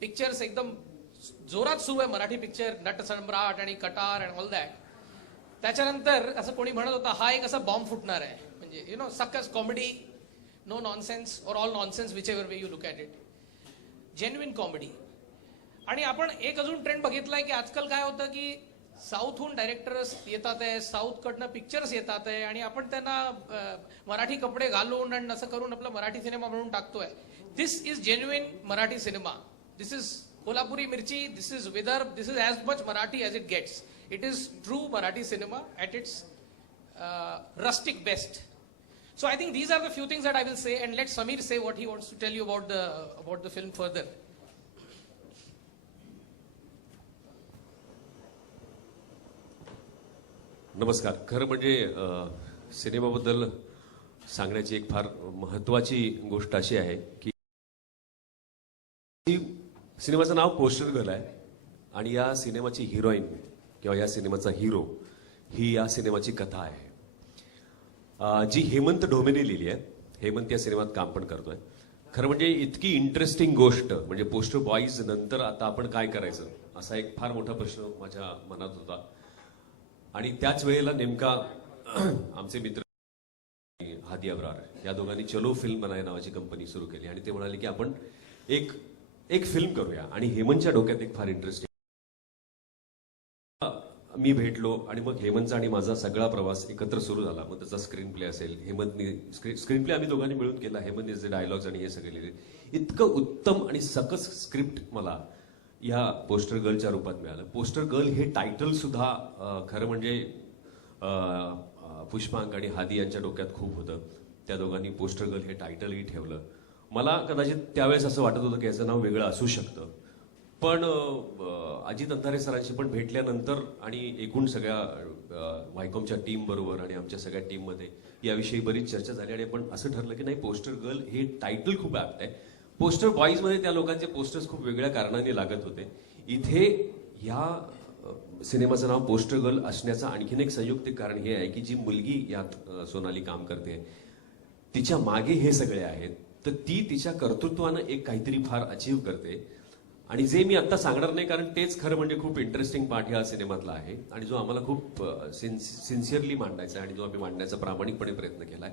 Pictures एकदम जोरात सुरू आहे मराठी पिक्चर, नटसम्राट आणि कटार अँड ऑल दॅट. त्याच्यानंतर असं कोणी म्हणत होता हा एक असा बॉम्ब फुटणार आहे, म्हणजे यु नो सकस कॉमेडी, नो नॉनसेन्स और all nonsense which ever way you look at it, genuine comedy. आणि आपण एक अजून ट्रेंड बघितलाय की आजकाल काय होतं की साऊथहून डायरेक्टर्स येतात आहे, साऊथकडनं पिक्चर्स येतात आहे आणि आपण त्यांना मराठी कपडे घालून आणि असं करून आपला मराठी सिनेमा म्हणून टाकतोय. This is genuine Marathi cinema. This is Kolhapuri mirchi, this is Vidarbha, this is as much Marathi as it gets. It is true Marathi cinema at its rustic best. So I think these are the few things that I will say, and let Samir say what he wants to tell you about the film further. नमस्कार. खरं म्हणजे सिनेमाबद्दल सांगण्याची एक फार महत्त्वाची गोष्ट अशी आहे की सिनेमाचं नाव पोस्टर गर्ल आहे आणि या सिनेमाची हिरोईन किंवा या सिनेमाचा हिरो ही या सिनेमाची कथा आहे जी हेमंत ढोमेने लिहिली आहे. हेमंत या सिनेमात काम पण करतोय. खरं म्हणजे इतकी इंटरेस्टिंग गोष्ट म्हणजे पोस्टर बॉईज नंतर आता आपण काय करायचं असा एक फार मोठा प्रश्न माझ्या मनात होता. आणि त्याच वेळेला नेमका आमचे मित्र हादी अब्रार या दोघांनी चलो फिल्म बनाय नावाची कंपनी सुरू केली आणि ते म्हणाले की आपण एक फिल्म करूया. आणि हेमंतच्या डोक्यात एक फार इंटरेस्टिंग मी भेटलो आणि मग हेमंतचा आणि माझा सगळा प्रवास एकत्र सुरू झाला. मग त्याचा स्क्रीन प्ले असेल, हेमंतनी स्क्रीन प्ले आम्ही दोघांनी मिळून केला. हेमंतने जे डायलॉग्स आणि हे सगळे लिहिले, इतकं उत्तम आणि सकस स्क्रिप्ट मला या पोस्टर गर्लच्या रूपात मिळालं. पोस्टर गर्ल हे टायटल सुद्धा खरं म्हणजे पुष्पांक आणि हादी यांच्या डोक्यात खूप होतं. त्या दोघांनी पोस्टर गर्ल हे टायटलही ठेवलं. मला कदाचित त्यावेळेस असं वाटत होतं की याचं नाव वेगळं असू शकतं, पण अजित अंधारे सरांशी पण भेटल्यानंतर आणि एकूण सगळ्या वायकॉमच्या टीम बरोबर आणि आमच्या सगळ्या टीममध्ये याविषयी बरीच चर्चा झाली आणि आपण असं ठरलं की नाही, पोस्टर गर्ल हे टायटल खूप ॲप्ट आहे. पोस्टर बॉईजमध्ये त्या लोकांचे पोस्टर्स खूप वेगळ्या कारणाने लागत होते. इथे ह्या सिनेमाचं नाव पोस्टर गर्ल असण्याचं आणखीन एक संयुक्तिक कारण हे आहे की जी मुलगी यात सोनाली काम करते तिच्या मागे हे सगळे आहेत, तर ती तिच्या कर्तृत्वानं एक काहीतरी फार अचीव करते. आणि जे मी आता सांगणार नाही कारण तेच खरं म्हणजे खूप इंटरेस्टिंग पार्ट ह्या सिनेमातला आहे आणि जो आम्हाला खूप सिन्सिअरली मांडायचा आहे आणि जो आम्ही मांडण्याचा प्रामाणिकपणे प्रयत्न केलाय.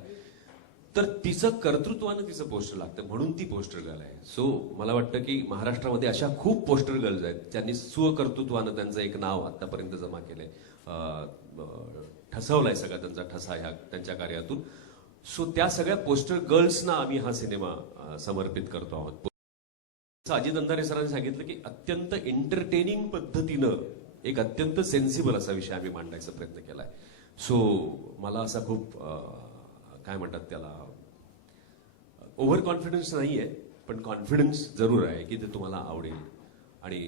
तर तिचं कर्तृत्वानं तिचं पोस्टर लागतं म्हणून ती पोस्टर गर्ल आहे. सो मला वाटतं की महाराष्ट्रामध्ये अशा खूप पोस्टर गर्ल्स आहेत ज्यांनी स्वकर्तृत्वानं त्यांचं एक नाव आतापर्यंत जमा केलंय, ठसवलाय सगळा त्यांचा ठसा ह्या त्यांच्या कार्यातून. सो त्या सगळ्या पोस्टर गर्ल्सना आम्ही हा सिनेमा समर्पित करतो आहोत. अजित अंधारे सरांनी सांगितलं की अत्यंत एंटरटेनिंग पद्धतीनं एक अत्यंत सेन्सिबल असा विषय आम्ही मांडायचा प्रयत्न केलाय. सो मला असा खूप काय म्हणतात त्याला ओव्हर कॉन्फिडन्स नाहीये, पण कॉन्फिडन्स जरूर आहे की ते तुम्हाला आवडेल आणि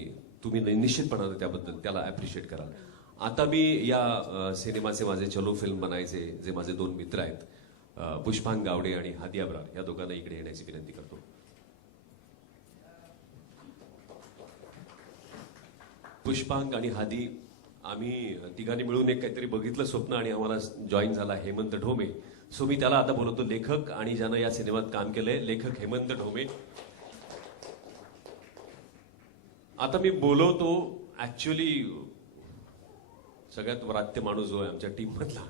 तुम्ही निश्चितपणानं त्याबद्दल त्याला ॲप्रिशिएट कराल. आता मी या सिनेमाचे माझे चलो फिल्म बनायचे जे माझे दोन मित्र आहेत पुष्पांक गावडे आणि हादी अब्रार या दोघांना इकडे येण्याची विनंती करतो. पुष्पांक आणि हादी आम्ही तिघांनी मिळून एक काहीतरी बघितलं स्वप्न आणि आम्हाला जॉईन झाला हेमंत ढोमे. सो मी त्याला आता बोलवतो लेखक आणि ज्यानं या सिनेमात काम केलंय लेखक हेमंत ढोमे. आता मी बोलवतो ऍक्च्युअली सगळ्यात व्रात्य माणूस जो आहे आमच्या टीम मधला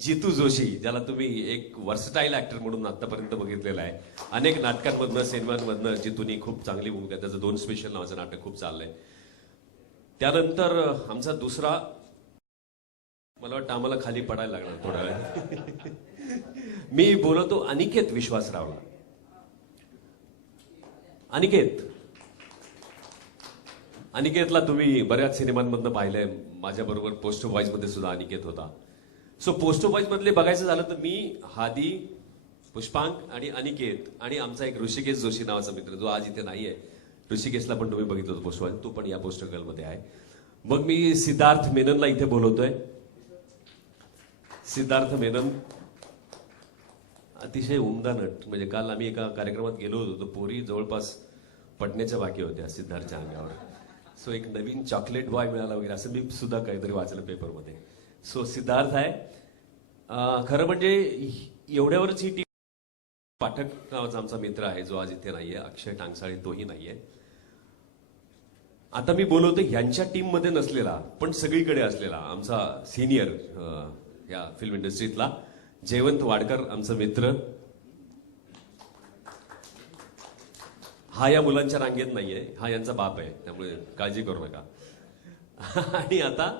जितू जोशी, ज्याला तुम्ही एक वर्सटाईल ऍक्टर म्हणून आतापर्यंत बघितलेला आहे. अनेक नाटकांमधनं सिनेमांमधनं जितूनी खूप चांगली भूमिका, त्याचं 2 स्पेशल नावाचं नाटक खूप चाललंय. त्यानंतर आमचा दुसरा, मला वाटतं आम्हाला खाली पडायला लागणार थोडा वेळ. मी बोलतो अनिकेत विश्वासरावला. अनिकेतला तुम्ही बऱ्याच सिनेमांमधनं पाहिलंय. माझ्याबरोबर पोस्टर बॉईज मध्ये सुद्धा अनिकेत होता. सो पोस्टर बॉईज मधले बघायचं झालं तर मी, हादी, पुष्पांक आणि अनिकेत आणि आमचा एक ऋषिकेश जोशी नावाचा मित्र जो आज इथे नाहीये. ऋषिकेशला पण तुम्ही बघितलं होतं पोस्टर बॉईज, तो पण या पोस्टर गर्ल मध्ये आहे. मग मी सिद्धार्थ मेननला इथे बोलवतोय. सिद्धार्थ मेनन अतिशय उमदा नट, म्हणजे काल आम्ही एका कार्यक्रमात गेलो होतो तर पोरी जवळपास पडण्याच्या बाकी होत्या सिद्धार्थच्या अंगावर. सो एक नवीन चॉकलेट बॉय मिळाला वगैरे असं मी सुद्धा काहीतरी वाचलं पेपरमध्ये. सो सिद्धार्थ आहे. खरं म्हणजे एवढ्यावरच ही टीम पाठक नावाचा आमचा मित्र आहे जो आज इथे नाहीये, अक्षय टांगसाळे, तोही नाहीये. आता मी बोलवतो ह्यांच्या टीम मध्ये नसलेला पण सगळीकडे असलेला आमचा सिनियर या फिल्म इंडस्ट्रीतला जयवंत वाडकर, आमचा मित्र. हा या मुलांच्या रांगेत नाहीये, हा यांचा बाप आहे, त्यामुळे काळजी करू नका. आणि आता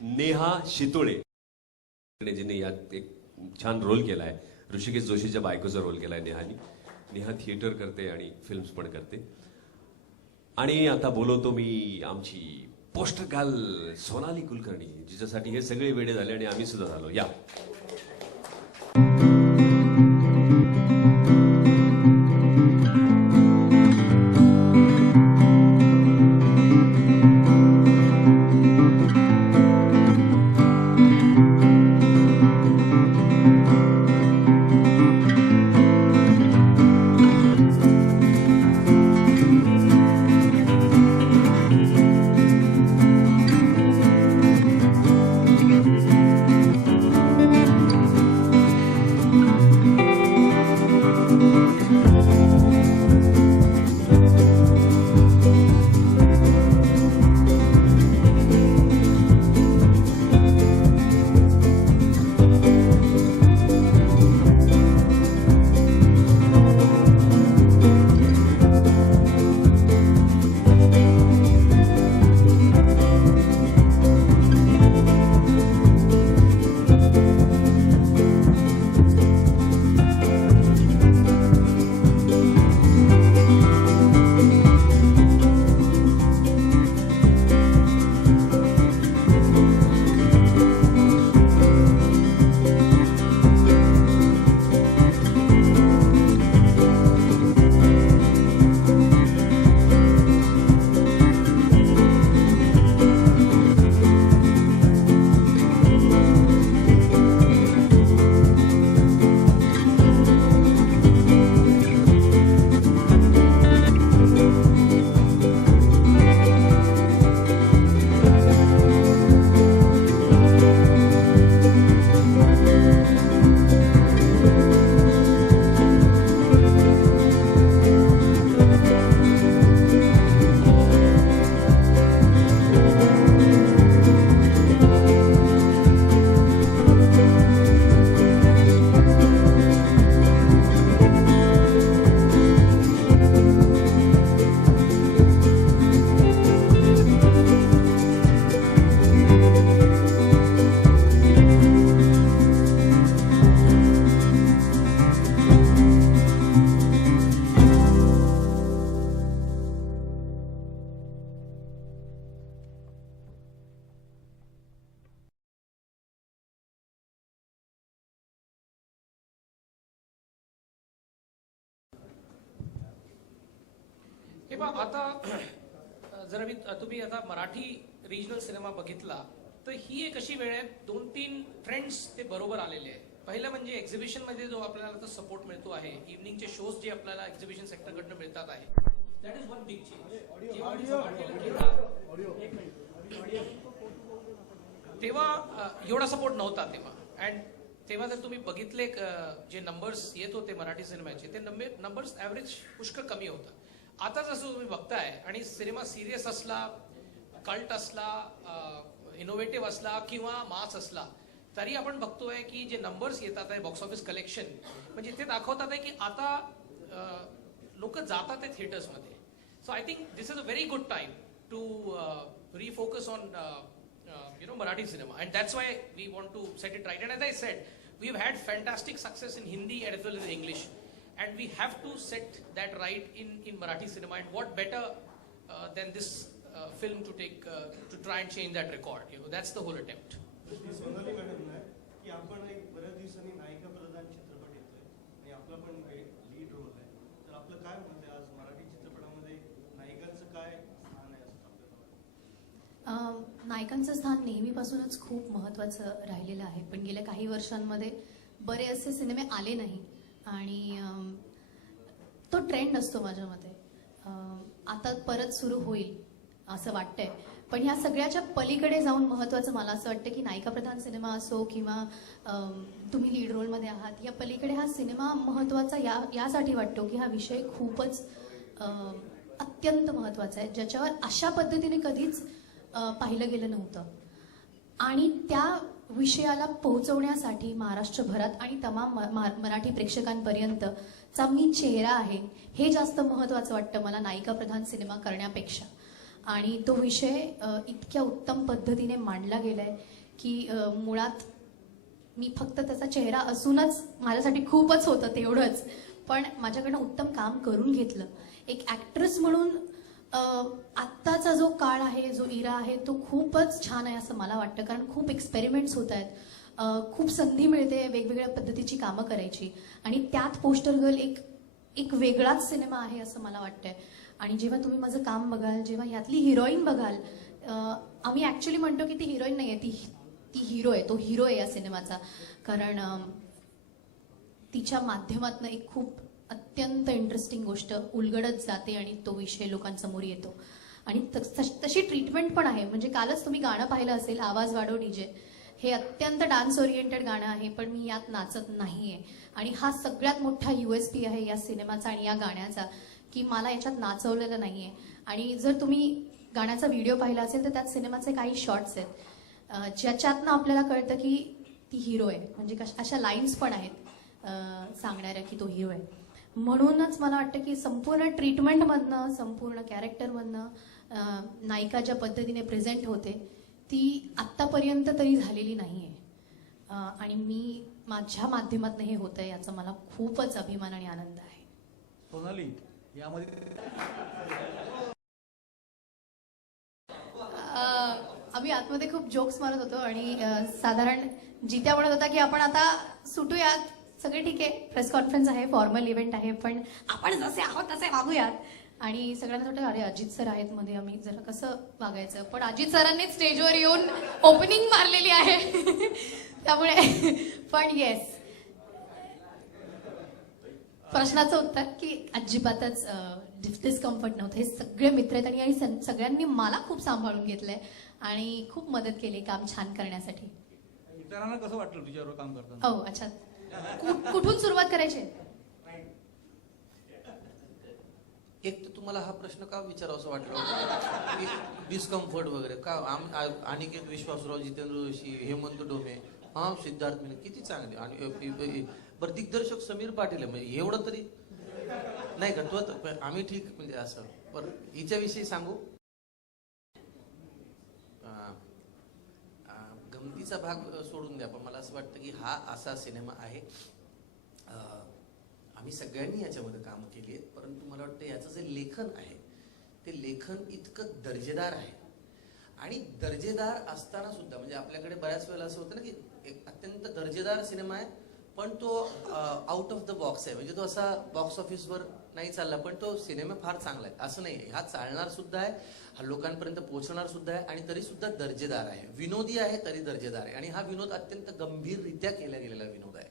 नेहा शितोळे, जिने यात एक छान रोल केलाय, ऋषिकेश जोशीच्या बायकोचा रोल केलाय नेहानी. नेहा थिएटर करते आणि फिल्म्स पण करते. आणि आता बोलवतो मी आमची पोस्टर गर्ल सोनाली कुलकर्णी, जिच्यासाठी हे सगळे वेडे झाले आणि आम्ही सुद्धा झालो. या हे पहा आता जर तुम्ही आता मराठी रिजनल सिनेमा बघितला तर ही एक अशी वेळ आहे, 2-3 ट्रेंड्स ते बरोबर आलेले आहेत. पहिलं म्हणजे एक्झिबिशन मध्ये जो आपल्याला तो सपोर्ट मिळतो आहे, इव्हनिंगचे शोज जे आपल्याला एक्झिबिशन सेक्टरकडनं मिळतात आहे, that is one big change. तेव्हा एवढा सपोर्ट नव्हता तेव्हा. अँड तेव्हा जर तुम्ही बघितले जे नंबर्स येत होते मराठी सिनेमाचे, ते नंबर्स ऍव्हरेज पुष्कळ कमी होतं. आता जसं तुम्ही बघताय आणि सिनेमा सिरियस असला, कल्ट असला, इनोव्हेटिव्ह असला किंवा मास असला, तरी आपण बघतोय की जे नंबर्स येतात आहे बॉक्स ऑफिस कलेक्शन, म्हणजे ते दाखवतात आहे की आता लोक जातात आहे थिएटर्समध्ये. So I think this is a very good time to refocus on Marathi cinema, and that's why we want to set it right. And as I said, we've had fantastic success in Hindi as well as English, and we have to set that right in Marathi cinema. And what better than this film to try and change that record? That's the whole attempt. Sonali madam ना की आपण एक बऱ्याच दिवसांनी नायिका प्रधान चित्रपट येतोय आणि आपला पण लीड रोल आहे, तर आपलं काय मत आहे आज मराठी चित्रपटामध्ये नायिकांचं काय स्थान आहे असं आपल्याला? नायकांचं स्थान नेहमीपासूनच खूप महत्त्वाचं राहिलेलं आहे, पण गेल्या काही वर्षांमध्ये बरे असे सिनेमे आले नाही आणि तो ट्रेंड असतो माझ्या मते. आता परत सुरू होईल असं वाटतंय, पण ह्या सगळ्याच्या पलीकडे जाऊन महत्त्वाचं मला असं वाटतं की नायिका प्रधान सिनेमा असो किंवा तुम्ही लीड रोलमध्ये आहात, या पलीकडे हा सिनेमा महत्त्वाचा यासाठी वाटतो की हा विषय खूपच अत्यंत महत्त्वाचा आहे, ज्याच्यावर अशा पद्धतीने कधीच पाहिलं गेलं नव्हतं. आणि त्या विषयाला पोहोचवण्यासाठी महाराष्ट्रभरात आणि तमाम मराठी प्रेक्षकांपर्यंतचा मी चेहरा आहे, हे जास्त महत्त्वाचं वाटतं मला नायिका प्रधान सिनेमा करण्यापेक्षा. आणि तो विषय इतक्या उत्तम पद्धतीने मांडला गेलाय की मुळात मी फक्त त्याचा चेहरा असूनच माझ्यासाठी खूपच होतं तेवढंच, पण माझ्याकडनं उत्तम काम करून घेतलं. एक ॲक्ट्रेस म्हणून आत्ताचा जो काळ आहे, जो इरा आहे, तो खूपच छान आहे असं मला वाटतं. कारण खूप एक्सपेरिमेंट्स होत आहेत, खूप संधी मिळते वेगवेगळ्या पद्धतीची कामं करायची, आणि त्यात पोस्टर गर्ल एक वेगळाच सिनेमा आहे असं मला वाटतंय. आणि जेव्हा तुम्ही माझं काम बघाल, जेव्हा ह्यातली हिरोईन बघाल, आम्ही ॲक्च्युली म्हणतो की ती हिरोईन नाही आहे, ती हिरो आहे, तो हिरो आहे या सिनेमाचा. कारण तिच्या माध्यमातून एक खूप अत्यंत इंटरेस्टिंग गोष्ट उलगडत जाते आणि तो विषय लोकांसमोर येतो. आणि तशी ट्रीटमेंट पण आहे. म्हणजे कालच तुम्ही गाणं पाहिलं असेल, आवाज वाढव डीजे, हे अत्यंत डान्स ओरिएंटेड गाणं आहे, पण मी यात नाचत नाहीये. आणि हा सगळ्यात मोठा USP आहे या सिनेमाचा आणि या गाण्याचा, की मला याच्यात नाचवलेलं नाहीये. आणि जर तुम्ही गाण्याचा व्हिडिओ पाहिला असेल तर त्यात सिनेमाचे काही शॉर्ट्स आहेत ज्याच्यातनं आपल्याला कळतं की ती हिरो आहे. म्हणजे अशा लाईन्स पण आहेत सांगणाऱ्या की तो हिरो आहे. म्हणूनच मला वाटतं की संपूर्ण ट्रीटमेंटमधनं, संपूर्ण कॅरेक्टरमधनं नायिका ज्या पद्धतीने प्रेझेंट होते ती आत्तापर्यंत तरी झालेली नाहीये. आणि मी माझ्या माध्यमातून हे होतंय याचा मला खूपच अभिमान आणि आनंद आहे. सोनाली, यामध्ये आम्ही आतमध्ये खूप जोक्स मारत होतो आणि साधारण जित्या म्हणत होता की आपण आता सुटूयात, सगळे ठीक आहे, प्रेस कॉन्फरन्स आहे, फॉर्मल इव्हेंट आहे, पण आपण जसे आहोत तसे वागूयात. आणि सगळ्यांना वाटतं अरे अजित सर आहेत मध्ये, आम्ही जरा कसं वागायचं. पण अजित सरांनी स्टेजवर येऊन ओपनिंग मारलेली आहे त्यामुळे पण येस, प्रश्नाचं उत्तर की अजिबातच डिस्कम्फर्ट नव्हतं. हे सगळे मित्र आहेत आणि सगळ्यांनी मला खूप सांभाळून घेतलंय आणि खूप मदत केली काम छान करण्यासाठी. इतरांना कसं वाटलं तुझ्यावर काम करताना? हो, अच्छा, कुठून सुरुवात करायची? एक तर तुम्हाला हा प्रश्न का विचारावं वाटलं की डिस्कम्फर्ट वगैरे का? अनिकेत विश्वासराव, जितेंद्र जोशी, हेमंत डोमे, सिद्धार्थ मिने किती चांगले. आणि बरं, दिग्दर्शक समीर पाटील आहे, म्हणजे एवढं तरी नाही का तो आम्ही ठीक, म्हणजे असं. पण हिच्याविषयी सांगू, गमतीचा भाग सोडून द्या, पण मला असं वाटतं की हा असा सिनेमा आहे, आम्ही सगळ्यांनी याच्यामध्ये काम केली आहेत, परंतु मला वाटतं याचं जे लेखन आहे ते लेखन इतकं दर्जेदार आहे. आणि दर्जेदार असताना सुद्धा म्हणजे आपल्याकडे बऱ्याच वेळेला असं होतं ना की एक अत्यंत दर्जेदार सिनेमा आहे पण तो आउट ऑफ द बॉक्स आहे, म्हणजे तो असा बॉक्स ऑफिसवर नाही चालला, पण तो सिनेमा फार चांगला आहे असं नाही. हा चालणार सुद्धा आहे, हा लोकांपर्यंत पोहोचणार सुद्धा आहे आणि तरी सुद्धा दर्जेदार आहे, विनोदी आहे तरी दर्जेदार आहे. आणि हा विनोद अत्यंत गंभीररित्या केला गेलेला विनोद आहे.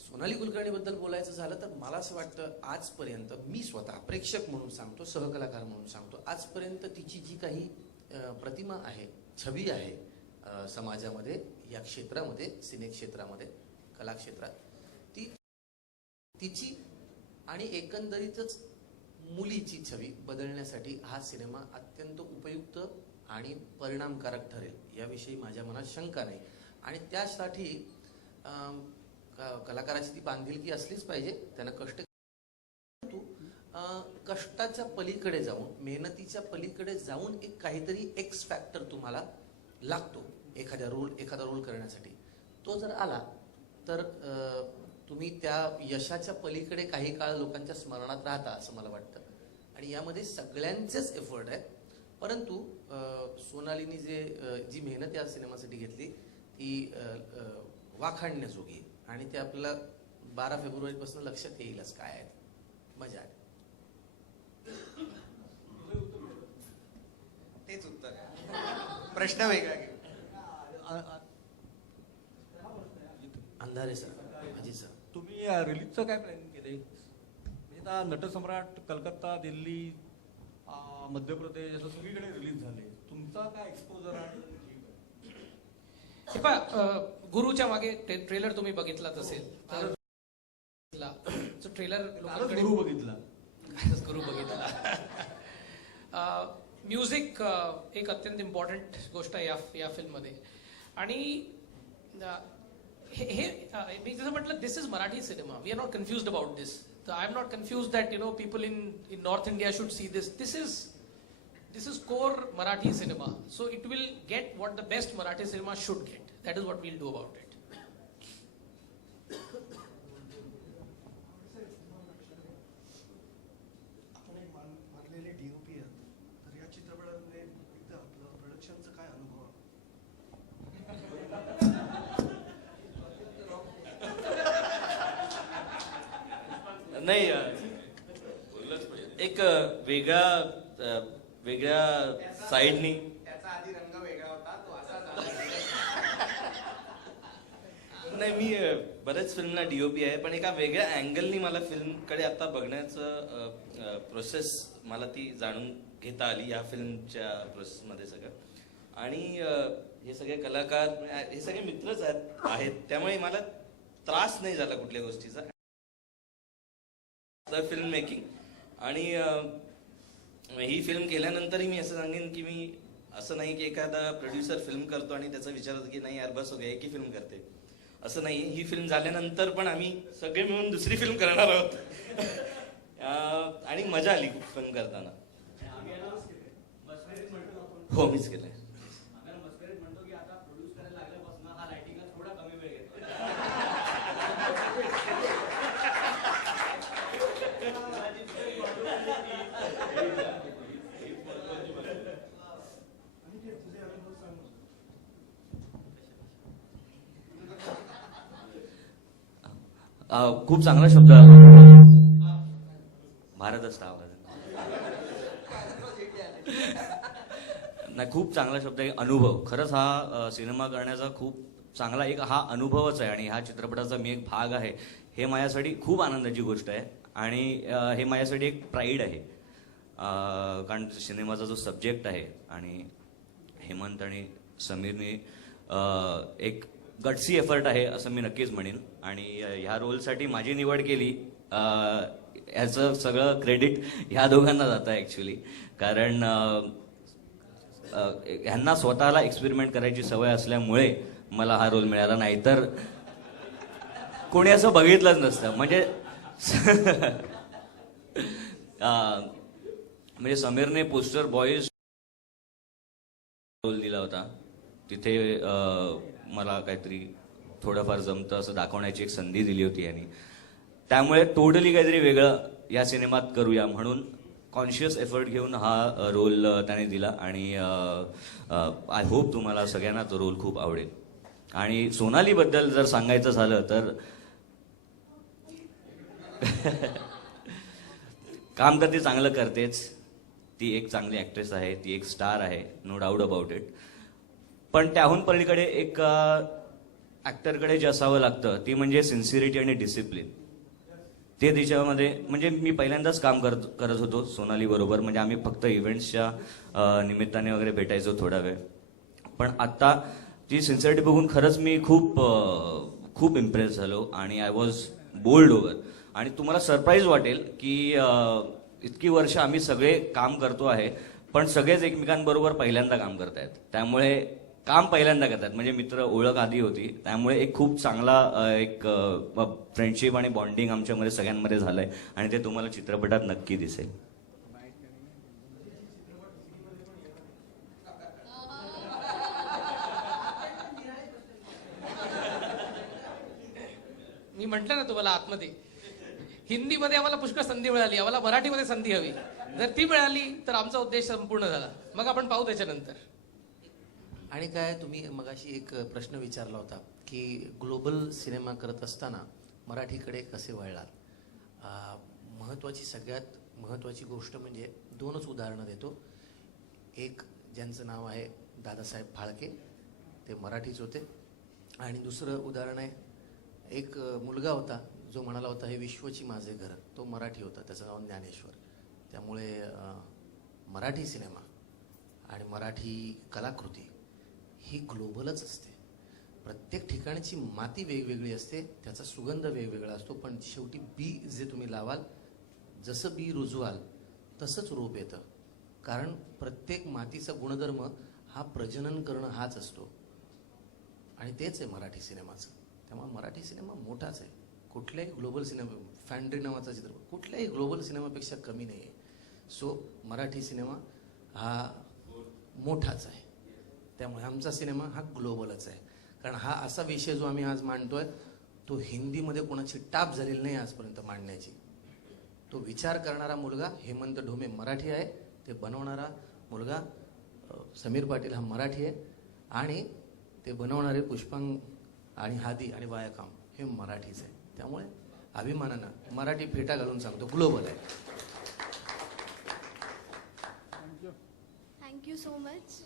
सोनाली कुलकर्णीबद्दल बोलायचं झालं तर मला असं वाटतं आजपर्यंत, मी स्वतः प्रेक्षक म्हणून सांगतो, सहकलाकार म्हणून सांगतो, आजपर्यंत तिची जी काही प्रतिमा आहे, छबी आहे समाजामध्ये, या क्षेत्रामध्ये, सिने क्षेत्रामध्ये, कला क्षेत्रात, ती तिची आणि एकंदरीतच मुलीची छबी बदलण्यासाठी हा सिनेमा अत्यंत उपयुक्त आणि परिणामकारक ठरेल याविषयी माझ्या मनात शंका नाही. आणि त्यासाठी कलाकाराची ती बांधिलकी असलीच पाहिजे, त्यांना कष्ट, कष्टाच्या पलीकडे जाऊन, मेहनतीच्या पलीकडे जाऊन एक काहीतरी एक्स फॅक्टर तुम्हाला लागतो एखादा रोल करण्यासाठी. तो जर आला तर तुम्ही त्या यशाच्या पलीकडे काही काळ लोकांच्या स्मरणात राहता असं मला वाटतं. आणि यामध्ये सगळ्यांचेच एफर्ट आहेत, परंतु सोनालीनी जी मेहनत या सिनेमासाठी घेतली ती वाखाणण्याजोगी, आणि ते आपल्याला 12 फेब्रुवारीपासून लक्षात येईलच काय आहे. मजा आहे. तेच उत्तर आहे, प्रश्न वेगळा घे. अंधारे सर, अजित सर, तुम्ही रिलीजचं काय प्लॅनिंग केलंय? म्हणजे आता नटसम्राट कलकत्ता, दिल्ली, मध्य प्रदेश असं सगळीकडे रिलीज झाले. तुमचा काय एक्सपोजर आणि हे पहा, गुरुच्या मागे ट्रेलर तुम्ही बघितलाच असेल तर ट्रेलर कालच गुरु बघितला. गुरु बघितला. म्युझिक एक अत्यंत इम्पॉर्टंट गोष्ट आहे या फिल्ममध्ये. आणि हे मी जसं म्हटलं, this is Marathi cinema. We are not confused about this. I am not confused that people in north India should see this. This is core Marathi cinema. So it will get what the best Marathi cinema should get. That is what we'll do about it. आपण एक मानलेले DOP आहात, तर या चित्रपटामध्ये एकदा आपलं प्रोडक्शनचा काय अनुभव आहे? नाही एक वेगळ्या साईडनी त्याचा आधी रंग वेगळा होता, तो असा झाला. नाही मी बऱ्याच फिल्मला डीओपी आहे, पण एका वेगळ्या अँगलनी मला फिल्मकडे आता बघण्याचं प्रोसेस मला ती जाणून घेता आली या फिल्मच्या प्रोसेसमध्ये सगळं. आणि हे सगळे कलाकार हे सगळे मित्रच आहेत, त्यामुळे मला त्रास नाही झाला कुठल्या गोष्टीचा. फिल्म मेकिंग आणि ही फिल्म केल्यानंतरही मी असं सांगेन की मी असं नाही की एखादा प्रोड्युसर फिल्म करतो आणि त्याचा विचार होतो की नाही यार बस हो गया की फिल्म करते, असं नाही. ही फिल्म झाल्यानंतर पण आम्ही सगळे मिळून दुसरी फिल्म करणार आहोत. आणि मजा आली खूप फिल्म करताना. हो मीच केलंय. म्हणतो की आता प्रोड्यूस करायला लागल्यापासून हा रायटिंगला थोडा कमी वेळ घेतो. आणि ते तुझे अनुभव सांग. खूप चांगला शब्द भारतच आवाज नाही, खूप चांगला शब्द आहे अनुभव. खरंच हा सिनेमा करण्याचा खूप चांगला एक हा अनुभवच आहे. आणि ह्या चित्रपटाचा मी एक भाग आहे हे माझ्यासाठी खूप आनंदाची गोष्ट आहे. आणि हे माझ्यासाठी एक प्राईड आहे. कारण सिनेमाचा जो सब्जेक्ट आहे आणि हेमंत आणि समीरने एक गट्सी एफर्ट आहे असं मी नक्कीच म्हणेन. आणि ह्या रोलसाठी माझी निवड केली ह्याचं सगळं क्रेडिट ह्या दोघांना जातं ॲक्च्युली. कारण ह्यांना स्वतःला एक्सपेरिमेंट करायची सवय असल्यामुळे मला हा रोल मिळाला, नाहीतर कोणी असं बघितलंच नसतं. म्हणजे समीरने पोस्टर बॉईज रोल दिला होता, तिथे मला काहीतरी थोडंफार जमतं असं दाखवण्याची एक संधी दिली होती यांनी. त्यामुळे टोटली काहीतरी वेगळं या सिनेमात करूया म्हणून कॉन्शियस एफर्ट घेऊन हा रोल त्याने दिला. आणि आय होप तुम्हाला सगळ्यांना तो रोल खूप आवडेल. आणि सोनालीबद्दल जर सांगायचं झालं तर काम तर ती चांगलं करतेच. ती एक चांगली ॲक्ट्रेस आहे, ती एक स्टार आहे, नो डाऊट अबाउट इट. पण त्याहून पलीकडे एक ॲक्टरकडे जे असावं लागतं ती म्हणजे सिन्सिरिटी आणि डिसिप्लिन. ते तिच्यामध्ये म्हणजे मी पहिल्यांदाच काम करत होतो सोनाली बरोबर. म्हणजे आम्ही फक्त इव्हेंट्सच्या निमित्ताने वगैरे भेटायचो थोडा वेळ. पण आत्ता ती सिन्सिरिटी बघून खरंच मी खूप इम्प्रेस झालो आणि आय वॉज बोल्ड ओव्हर. आणि तुम्हाला सरप्राईज वाटेल की इतकी वर्ष आम्ही सगळे काम करतो आहे पण सगळेच एकमेकांबरोबर पहिल्यांदा काम करतायत. त्यामुळे काम पहिल्यांदा करतात म्हणजे मित्र ओळख आधी होती. त्यामुळे एक खूप चांगला एक फ्रेंडशिप आणि बॉन्डिंग आमच्यामध्ये सगळ्यांमध्ये झालंय आणि ते तुम्हाला चित्रपटात नक्की दिसेल. मी म्हटलं ना तुम्हाला आतमध्ये, हिंदीमध्ये आम्हाला पुष्कळ संधी मिळाली, आम्हाला मराठीमध्ये संधी हवी. जर ती मिळाली तर आमचा उद्देश संपूर्ण झाला. मग आपण पाहू त्याच्यानंतर. आणि काय तुम्ही मगाशी एक प्रश्न विचारला होता की ग्लोबल सिनेमा करत असताना मराठीकडे कसे वळलात. सगळ्यात महत्त्वाची गोष्ट म्हणजे दोनच उदाहरणं देतो. एक ज्यांचं नाव आहे दादासाहेब फाळके, ते मराठीच होते. आणि दुसरं उदाहरण आहे एक मुलगा होता जो म्हणाला होता हे विश्वची माझे घर, तो मराठी होता, त्याचं नाव ज्ञानेश्वर. त्यामुळे मराठी सिनेमा आणि मराठी कलाकृती ही ग्लोबलच असते. प्रत्येक ठिकाणची माती वेगवेगळी असते, त्याचा सुगंध वेगवेगळा असतो, पण शेवटी बी जे तुम्ही लावाल, जसं बी रुजवाल तसंच रोप येतं. कारण प्रत्येक मातीचा गुणधर्म हा प्रजनन करणं हाच असतो आणि तेच आहे मराठी सिनेमाचं. त्यामुळे मराठी सिनेमा मोठाच आहे. कुठल्याही ग्लोबल सिनेमा, फॅन्ड्री नावाचा चित्रपट कुठल्याही ग्लोबल सिनेमापेक्षा कमी नाही आहे. सो मराठी सिनेमा हा मोठाच आहे. त्यामुळे आमचा सिनेमा हा ग्लोबलच आहे. कारण हा असा विषय जो आम्ही आज मांडतोय तो हिंदीमध्ये कोणाची टाप झालेली नाही आजपर्यंत मांडण्याची. तो विचार करणारा मुलगा हेमंत ढोमे मराठी आहे, ते बनवणारा मुलगा समीर पाटील हा मराठी आहे आणि ते बनवणारे पुष्पांग आणि हादी आणि वायाकाम हे मराठीच आहे. त्यामुळे अभिमानानं मराठी फेटा घालून सांगतो ग्लोबल आहे. Thank you so much.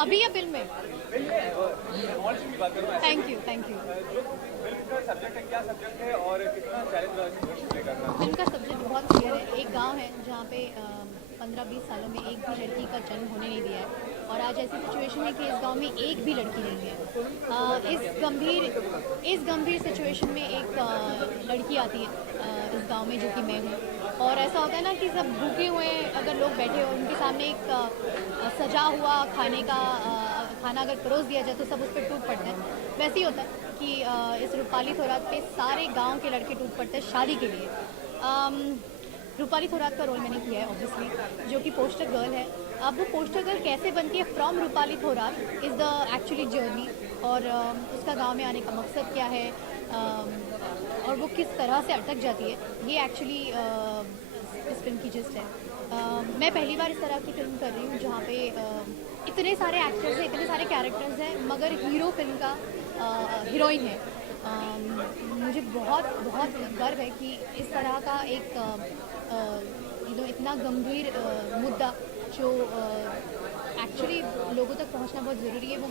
अभी या फिल्म में? Thank you. फिल्म का सब्जेक्ट बहुत क्लियर है. एक गांव है जहाँ पे 15-20 सालों में एक भी लड़की का जन्म होने नहीं दिया है और आज ऐसी सिचुएशन है कि इस गांव में एक भी लड़की नहीं है. इस गंभीर सिचुएशन में एक लड़की आती है इस गांव में, जो कि मैं हूँ. और ऐसा होता है ना कि सब भूखे हुए अगर लोग बैठे हो, उनके सामने एक सजा हुआ खाना अगर परोस दिया जाए तो सब उस पर टूट पड़ते हैं. वैसे ही होता है कि इस रूपाली थोरात पे सारे गांव के लड़के टूट पड़ते हैं शादी के लिए. रूपाली थोरात का रोल मैंने किया है ऑब्वियसली, जो कि पोस्टर गर्ल है. अब वो पोस्टर गर्ल कैसे बनती है from Rupali Thorat is the actually journey, और उसका गांव में आने का मकसद क्या है और वो किस तरह से अटक जाती है, ये एक्चुअली इस फिल्म की जिस्ट है. मैं पहली बार इस तरह की फिल्म कर रही हूँ जहाँ पे इतने सारे एक्टर्स हैं, इतने सारे कैरेक्टर्स हैं, मगर हीरो फिल्म का हीरोइन है. मुझे बहुत बहुत गर्व है कि इस तरह का एक इतना गंभीर मुद्दा जो एक्चुअली लोगों तक पहुंचना बहुत ज़रूरी है, वो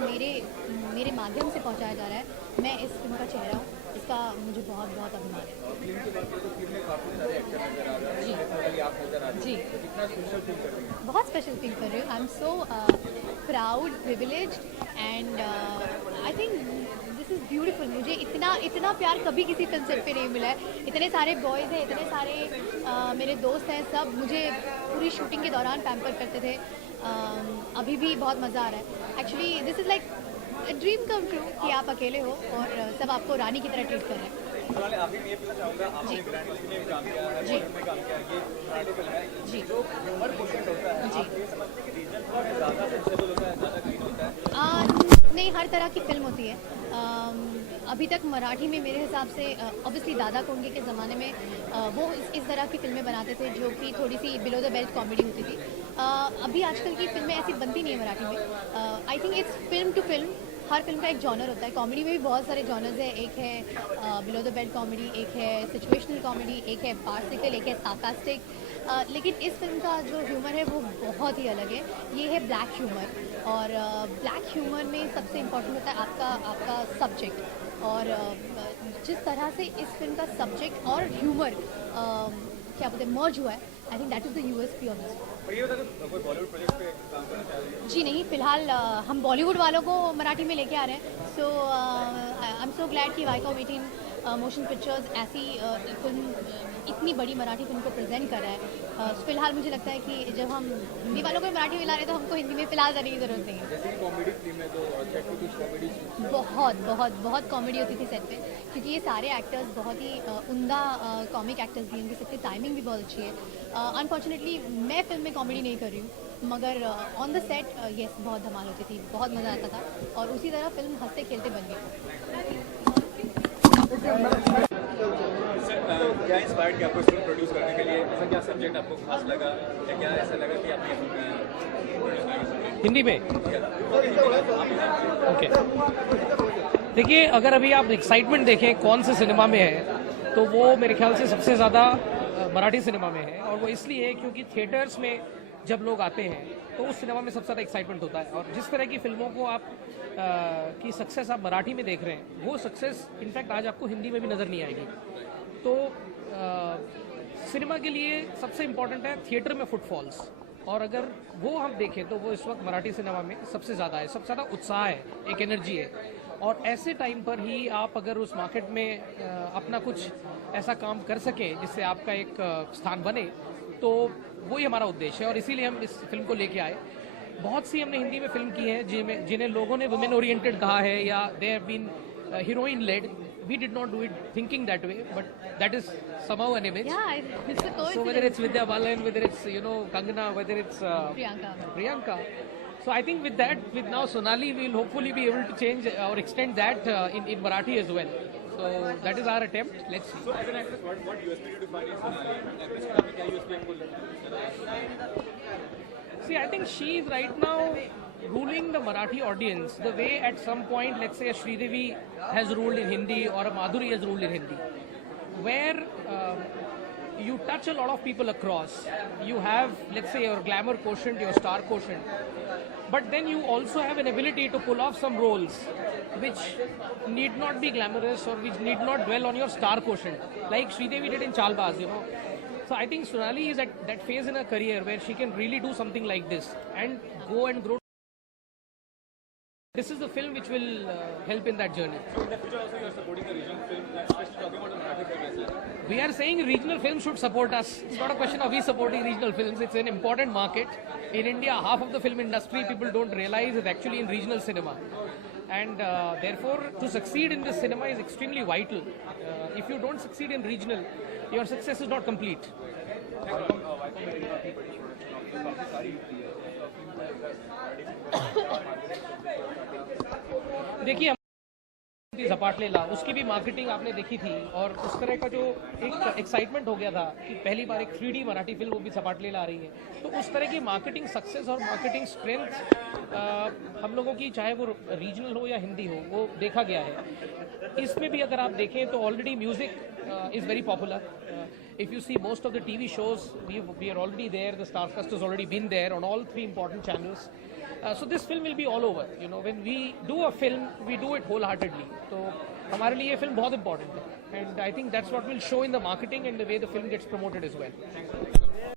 मेरे माध्यम से पहुंचाया जा रहा है. मैं इस फिल्म का चेहरा हूँ, इसका मुझे बहुत बहुत अभिमान है. जी, बहुत स्पेशल फील कर रही हूँ. I am so proud, privilege and I think this is beautiful. मुझे इतना प्यार कभी किसी फिल्म सेट पे नहीं मिला है. इतने सारे बॉयज़ हैं, इतने सारे मेरे दोस्त हैं, सब मुझे पूरी शूटिंग के दौरान पैम्पर करते थे. अभी भी बहुत मज़ा आ रहा है. Actually this is like a dream come true कि आप अकेले हो और सब आपको रानी की तरह ट्रीट कर रहे हैं. जी जी नहीं, हर तरह की फिल्म होती है. अभी तक मराठी में मेरे हिसाब से ऑब्वियसली दादा कोंडके के ज़माने में वो इस तरह की फिल्में बनाते थे जो कि थोड़ी सी बिलो द बेल्ट कॉमेडी होती थी. अभी आजकल की फिल्में ऐसी बनती नहीं है मराठी में. I think it's film to film. हर फिल्म का एक जॉनर होता है. कॉमेडी में भी बहुत सारे जॉनर्स हैं. एक है बिलो द बेल्ट कॉमेडी, एक है सिचुएशनल कॉमेडी, एक है फार्सिकल, एक है सार्कास्टिक. लेकिन इस फिल्म का जो ह्यूमर है वो बहुत ही अलग है। ये है ब्लैक ह्यूमर, और ब्लैक ह्यूमर में सबसे इम्पोर्टेंट होता है आपका सब्जेक्ट। और जिस तरह से इस फिल्म का सब्जेक्ट और ह्यूमर क्या बोलते हैं मर्ज हुआ है, I think that is the USP of this. जी नहीं, फिलहाल हम बॉलीवुड वालों को मराठी में लेके आ रहे हैं। So I am so glad कि वाईकॉम 18 मोशन पिक्चर्स ऐसी फिल्म, इतनी बड़ी मराठी फिल्म को प्रेजेंट कर रहा है। फिलहाल मुझे लगता है कि जब हम हिंदी वालों को मराठी में ला रहे हैं तो हमको हिंदी में फिलहाल जाने की जरूरत नहीं है। बहुत बहुत बहुत कॉमेडी होती थी सेट पे, क्योंकि ये सारे एक्टर्स बहुत ही उम्दा कॉमिक एक्टर्स भी हैं, उनकी सबकी टाइमिंग भी बहुत अच्छी है। अनफॉर्चुनेटली मैं फिल्म में कॉमेडी नहीं कर रही हूँ, मगर ऑन द सेट यस बहुत धमाल होती थी, बहुत मज़ा आता था, और उसी तरह फिल्म हंसते खेलते बन गई। क्या इंस्पायर्ड किया आपको इस फिल्म प्रोड्यूस करने के लिए? ऐसा क्या सब्जेक्ट आपको खास लगा या क्या ऐसा लगा कि आप ये फिल्म हिंदी में ओके। देखिए, अगर अभी आप एक्साइटमेंट देखें कौन से सिनेमा में है, तो वो मेरे ख्याल से सबसे ज़्यादा मराठी सिनेमा में है। और वो इसलिए क्योंकि थिएटर्स में जब लोग आते हैं तो उस सिनेमा में सबसे ज़्यादा एक्साइटमेंट होता है। और जिस तरह की फिल्मों को आप की सक्सेस आप मराठी में देख रहे हैं, वो सक्सेस इनफैक्ट आज आपको हिंदी में भी नज़र नहीं आएगी। तो सिनेमा के लिए सबसे इम्पॉर्टेंट है थिएटर में फुटफॉल्स, और अगर वो हम देखें तो वो इस वक्त मराठी सिनेमा में सबसे ज़्यादा है, सबसे ज़्यादा उत्साह है, एक एनर्जी है। और ऐसे टाइम पर ही आप अगर उस मार्केट में अपना कुछ ऐसा काम कर सकें जिससे आपका एक स्थान बने, तो वही हमारा उद्देश्य है। और इसीलिए हम इस फिल्म को लेके आए। बहुत सी हमने हिंदी में फिल्म की है जिन्हें लोगों ने वुमेन ओरिएंटेड कहा है, या they have been heroine led. We did not do it thinking that way, but that is somehow an image. Yeah, it's a coincidence. So whether it's Vidya Balan, whether it's Kangana, whether it's Priyanka. So I think with that, with now Sonali, we will hopefully be able to change or extend that in Marathi as well. So that is our attempt. Let's see. So as an actress, what USP did you find in Sonali? And this film, क्या USP आपको लगा? See, I think she is right now ruling the Marathi audience the way at some point, let's say, a Sridevi has ruled in Hindi or a Madhuri has ruled in Hindi, where you touch a lot of people across. You have, let's say, your glamour quotient, your star quotient, but then you also have an ability to pull off some roles which need not be glamorous or which need not dwell on your star quotient, like Sridevi did in Chalbaz, So I think Sonali is at that phase in her career where she can really do something like this and go and grow. This is the film which will help in that journey. So in the future also you are supporting the regional film, especially talking about the Marathi film as well. We are saying regional films should support us. It's not a question of we supporting regional films. It's an important market. In India, half of the film industry, people don't realize, is actually in regional cinema. And therefore, to succeed in this cinema is extremely vital. If you don't succeed in regional, your success is not complete. देखिए, झपाट लेला उसकी भी marketing आपने देखी थी, और उस तरह का जो एक एक्साइटमेंट हो गया था कि पहली बार एक 3D मराठी फिल्म वो भी झपाट लेला आ रही है, तो उस तरह की मार्केटिंग सक्सेस और मार्केटिंग स्ट्रेंथ हम लोगों की, चाहे वो रीजनल हो या हिंदी हो, वो देखा गया है। इसमें भी अगर आप देखें तो already music is very popular. If you see most of the TV shows, we are already there. The Starcast has already been there on all 3 important channels. So this film will be all over. When we do a film, we do it wholeheartedly. So हमारे लिए ये film बहुत important है. And I think that's what will show in the marketing and the way the film gets promoted as well.